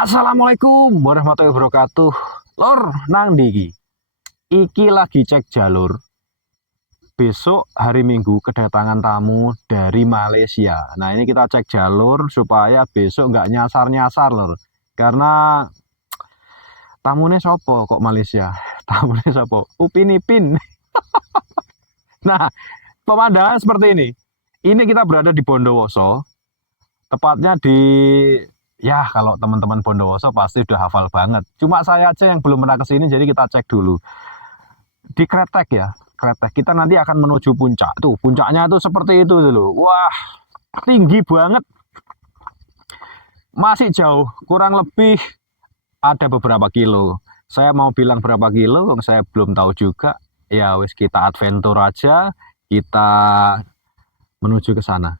Assalamualaikum warahmatullahi wabarakatuh. Lor, nang ndi iki? Iki lagi cek jalur. Besok hari Minggu kedatangan tamu dari Malaysia. Nah, ini kita cek jalur supaya besok nggak nyasar-nyasar, Lor. Karena tamunya sopo kok Malaysia? Tamunya sopo? Upin Ipin. Nah, pemandangan seperti ini. Ini kita berada di Bondowoso. Tepatnya di, ya kalau teman-teman Bondowoso pasti udah hafal banget. Cuma saya aja yang belum pernah ke sini, jadi kita cek dulu. Di Kretek ya, Kretek. Kita nanti akan menuju puncak. Tuh, puncaknya itu seperti itu loh. Wah, tinggi banget. Masih jauh, kurang lebih ada beberapa kilo. Saya mau bilang berapa kilo, saya belum tahu juga. Ya wis, kita adventure aja, kita menuju ke sana.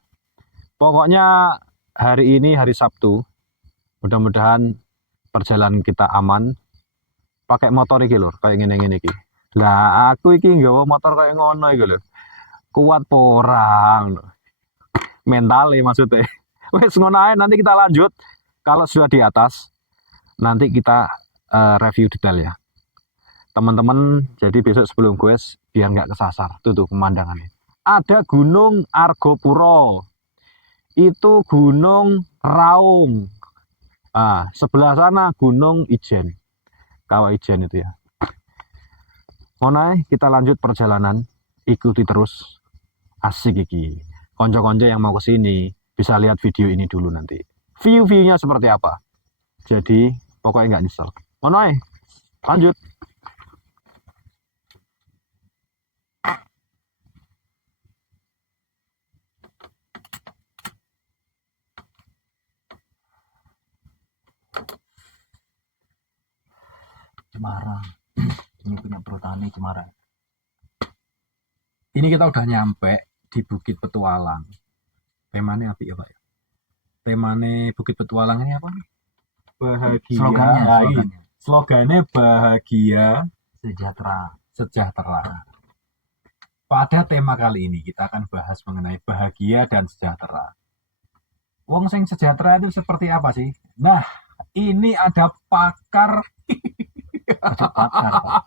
Pokoknya hari ini hari Sabtu. Mudah-mudahan perjalanan kita aman. Pakai motor iki lho, kayak ngene-ngene iki. Lah aku iki nggawa motor kayak ngono iki lho. Kuat porang. Mental ya maksudnya. Wes ngono ae, nanti kita lanjut. Kalau sudah di atas, nanti kita review detail ya. Teman-teman, jadi besok sebelum gue biar nggak kesasar. Tuh pemandangannya. Ada Gunung Argopuro. Itu Gunung Raung. Sebelah sana Gunung Ijen. Kawah Ijen itu ya. Monai, kita lanjut perjalanan. Ikuti terus. Asik iki. Konco-konco yang mau ke sini bisa lihat video ini dulu nanti. View-viewnya seperti apa. Jadi, pokoknya nggak nyesel. Monai, lanjut. Cemara. Ini punya perhutani Cemara. Ini kita udah nyampe di Bukit Petualang. Temanya apa ya Pak? Temanya Bukit Petualang ini apa? Bahagia. Slogannya bahagia, Sejahtera. sejahtera. Pada tema kali ini kita akan bahas mengenai bahagia dan sejahtera. Wong sing sejahtera itu seperti apa sih? Nah, ini ada pakar. Ada pakar, Pak.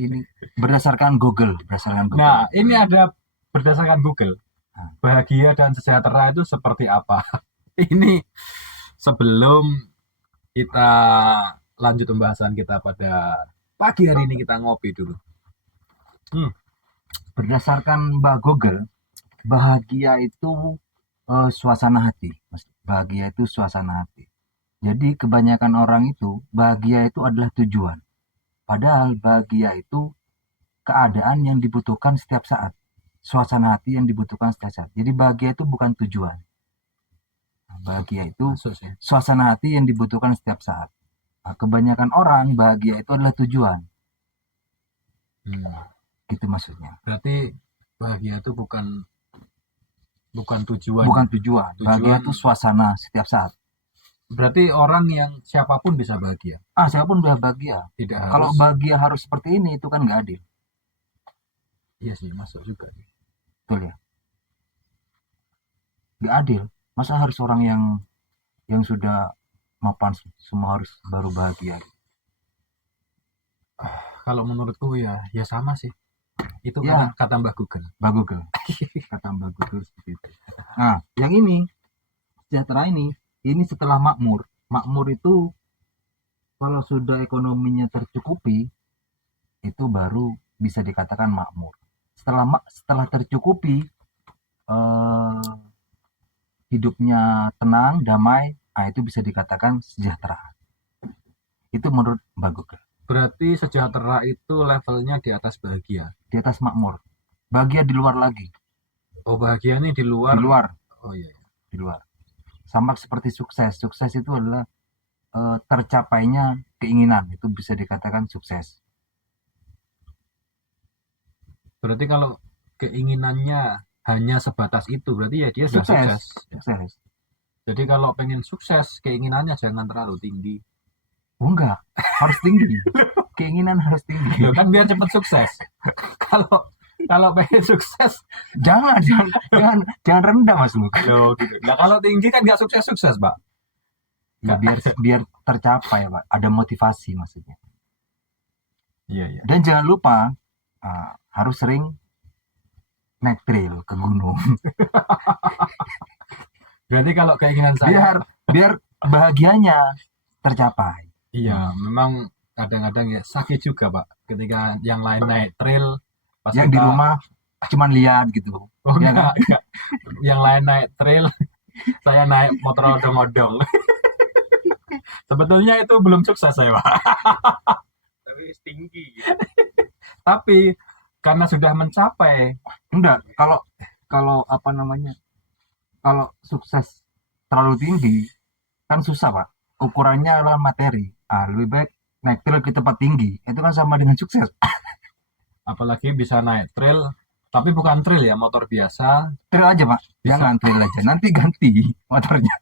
Ini berdasarkan Google. Nah, ini ada berdasarkan Google. Bahagia dan sejahtera itu seperti apa? Ini sebelum kita lanjut pembahasan kita pada pagi hari ini, kita ngopi dulu. Berdasarkan Mbak Google, bahagia itu suasana hati. Bahagia itu suasana hati. Jadi kebanyakan orang itu, bahagia itu adalah tujuan. Padahal bahagia itu keadaan yang dibutuhkan setiap saat. Suasana hati yang dibutuhkan setiap saat. Jadi bahagia itu bukan tujuan. Bahagia itu suasana hati yang dibutuhkan setiap saat. Nah, kebanyakan orang bahagia itu adalah tujuan. Gitu maksudnya. Berarti bahagia itu bukan tujuan. Bukan tujuan. Bahagia itu suasana setiap saat. Berarti orang yang siapapun bisa bahagia. Siapapun bisa bahagia. Tidak harus. Kalau bahagia harus seperti ini, itu kan nggak adil. Iya sih, masuk juga. Betul ya. Nggak adil. Masa harus orang yang sudah mapan semua harus baru bahagia? Kalau menurutku ya sama sih. Itu Ya. kata Mbak Google. Mbak Google. Kata Mbak Google seperti itu. Nah, yang ini, sejahtera ini setelah makmur. Makmur itu kalau sudah ekonominya tercukupi, itu baru bisa dikatakan makmur. Setelah tercukupi, hidupnya tenang, damai, itu bisa dikatakan sejahtera. Itu menurut Mbak Google. Berarti sejahtera itu levelnya di atas bahagia. Di atas makmur. Bahagia di luar lagi. Oh, bahagia ini di luar. Di luar. Oh iya. Di luar. Sama seperti sukses. Sukses itu adalah tercapainya keinginan. Itu bisa dikatakan sukses. Berarti kalau keinginannya hanya sebatas itu, berarti ya dia sudah sukses. Sukses. Jadi kalau pengen sukses, keinginannya jangan terlalu tinggi. Oh enggak, harus tinggi. Keinginan harus tinggi. Loh, kan biar cepet sukses. Kalau pengen sukses, jangan rendah Mas Luk. loh gitu. Nah kalau tinggi kan nggak sukses, Pak. Ya, biar tercapai, Pak. Ada motivasi maksudnya. Iya, iya. Dan jangan lupa harus sering naik trail ke gunung. Berarti kalau keinginan saya, Biar biar bahagianya tercapai. iya, memang kadang-kadang ya sakit juga, Pak. Ketika yang lain naik trail, pas Yang di kita, rumah cuman lihat gitu. oh Ya kan? enggak. Yang lain naik trail, saya naik motor odong-odong. Sebetulnya itu belum sukses saya, Pak. Tapi tinggi. Tapi karena sudah mencapai, Enggak, kalau kalau apa namanya? Kalau sukses terlalu tinggi kan susah, Pak. Ukurannya adalah materi. Lebih baik naik trail ke tempat tinggi. Itu kan sama dengan sukses. apalagi bisa naik trail, tapi bukan trail ya, motor biasa. Trail aja, Pak. Jangan trail aja. Nanti ganti motornya.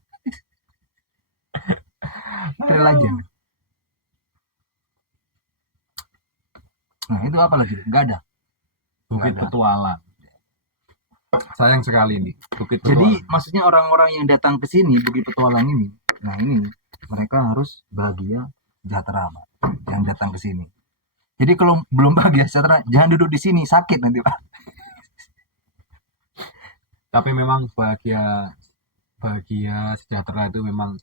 Trail aja. Nah, itu apa lagi? Enggak ada. Bukit Nggak ada. Petualang. Sayang sekali nih, Bukit Jadi Petualang. maksudnya orang-orang yang datang ke sini Bukit Petualang ini, nah ini mereka harus bahagia sejahtera, Pak. Yang datang ke sini. Jadi kalau belum bahagia sejahtera, jangan duduk di sini, sakit nanti, Pak. Tapi memang bahagia, bahagia sejahtera itu memang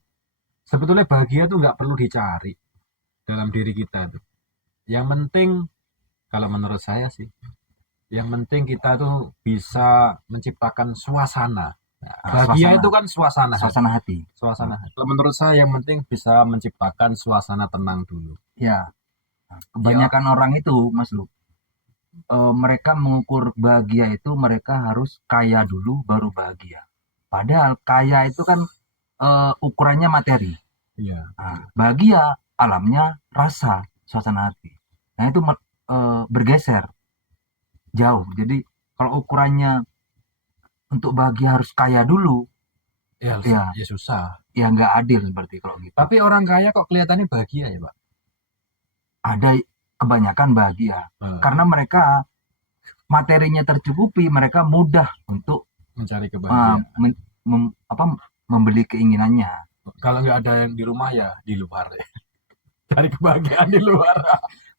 sebetulnya bahagia itu nggak perlu dicari dalam diri kita tuh. Yang penting kalau menurut saya sih, yang penting kita tuh bisa menciptakan suasana. Nah, bahagia suasana. itu kan suasana hati. Suasana hati. Suasana hati. Kalau menurut saya yang penting bisa menciptakan suasana tenang dulu. Ya, kebanyakan orang itu, Mas Lu, mereka mengukur bahagia itu mereka harus kaya dulu baru bahagia. Padahal kaya itu kan ukurannya materi. Iya. Bahagia alamnya rasa, suasana hati. Nah itu bergeser jauh. Jadi kalau ukurannya untuk bahagia harus kaya dulu, Ya, Ya. ya susah. ya nggak adil berarti kalau gitu. Tapi orang kaya kok kelihatannya bahagia ya, Pak? Ada kebanyakan bahagia karena mereka materinya tercukupi, mereka mudah untuk mencari kebahagiaan. Membeli keinginannya. Kalau nggak ada yang di rumah ya di luar ya. Cari kebahagiaan di luar.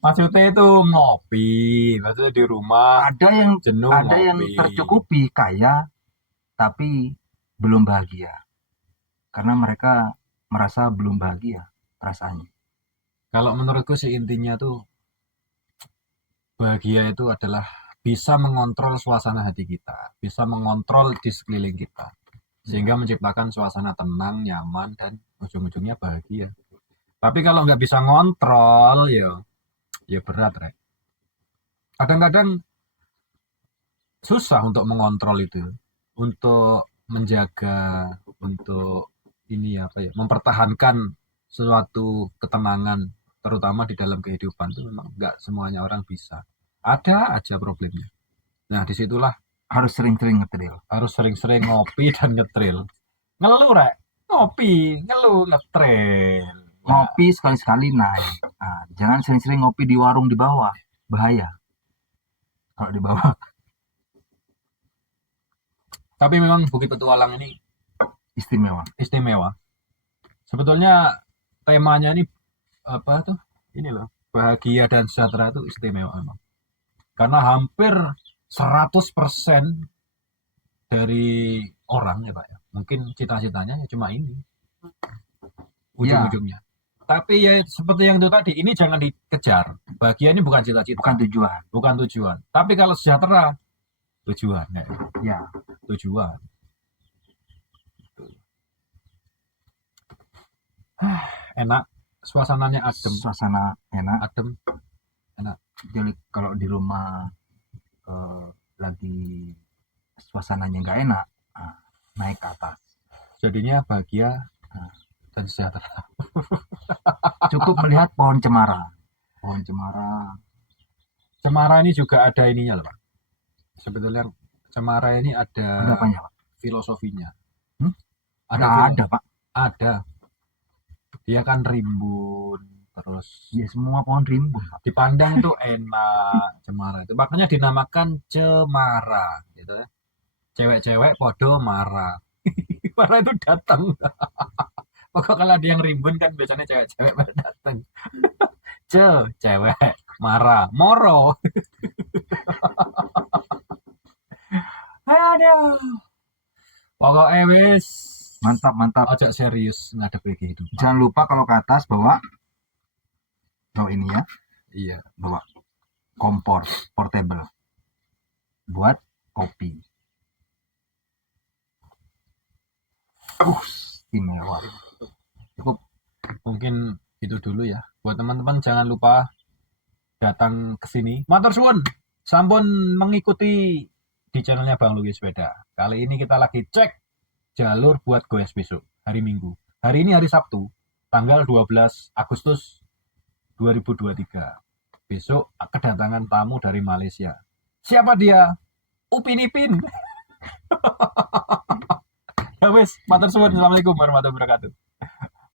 Maksudnya itu ngopi, maksudnya di rumah. Ada yang jenuh ada ngopi. yang tercukupi kaya tapi belum bahagia karena mereka merasa belum bahagia rasanya. Kalau menurutku sih intinya tuh bahagia itu adalah bisa mengontrol suasana hati kita, bisa mengontrol di sekeliling kita, sehingga menciptakan suasana tenang, nyaman, dan ujung-ujungnya bahagia. Tapi kalau nggak bisa ngontrol, ya berat, Rek. Kadang-kadang susah untuk mengontrol itu, untuk menjaga, untuk ini apa ya, mempertahankan suatu ketenangan, terutama di dalam kehidupan itu memang nggak semuanya orang bisa. Ada aja problemnya. Nah, disitulah Harus sering-sering ngetril. harus sering-sering ngopi dan ngetril. Ngeluh, Rek. Ngopi, ngeluh, ngetril. Ngopi sekali-sekali naik. Jangan sering-sering ngopi di warung di bawah, bahaya kalau di bawah. Tapi memang Bukit Petualang ini Istimewa. Sebetulnya temanya ini apa tuh? Ini loh, bahagia dan sejahtera itu istimewa memang. Karena hampir 100% dari orang ya, Pak ya. Mungkin cita-citanya ya cuma ini. Ujung-ujungnya. Tapi ya seperti yang itu tadi, ini jangan dikejar. Bahagia ini bukan cita-cita. Bukan tujuan. Tapi kalau sejahtera, tujuan. Ya. Tujuan. Enak. Suasananya adem. Suasana enak. Adem. Enak. Jadi kalau di rumah lagi suasananya nggak enak, naik ke atas. Jadinya bahagia dan sejahtera. Cukup melihat pohon cemara. Cemara ini juga ada ininya loh, Pak. Sebetulnya cemara ini ada apanya, Pak? Filosofinya. Ada, Pak. Ada. Dia kan rimbun, terus ya semua pohon rimbun, Pak. Dipandang itu enak cemara itu. Makanya dinamakan cemara, gitu ya. Cewek-cewek podo marah. Marah itu datang. Pokok kalau ada yang rimbun kan biasanya cewek-cewek pada datang. Cewek marah, moro. Aduh. Pokoknya wis Mantap, mantap. ojo serius ngadepi kehidupan. Jangan lupa kalau ke atas bawa ini ya, Iya. bawa kompor portable buat kopi. Istimewa. Cukup. Mungkin itu dulu ya. Buat teman-teman jangan lupa datang ke sini. Matur suwun. Sampun mengikuti di channelnya Bang Luki Sepeda. Kali ini kita lagi cek jalur buat goes besok, hari Minggu. Hari ini hari Sabtu, tanggal 12 Agustus 2023. Besok kedatangan tamu dari Malaysia. Siapa dia? Upin Ipin. Ya wes, matur suwun. Assalamualaikum warahmatullahi wabarakatuh.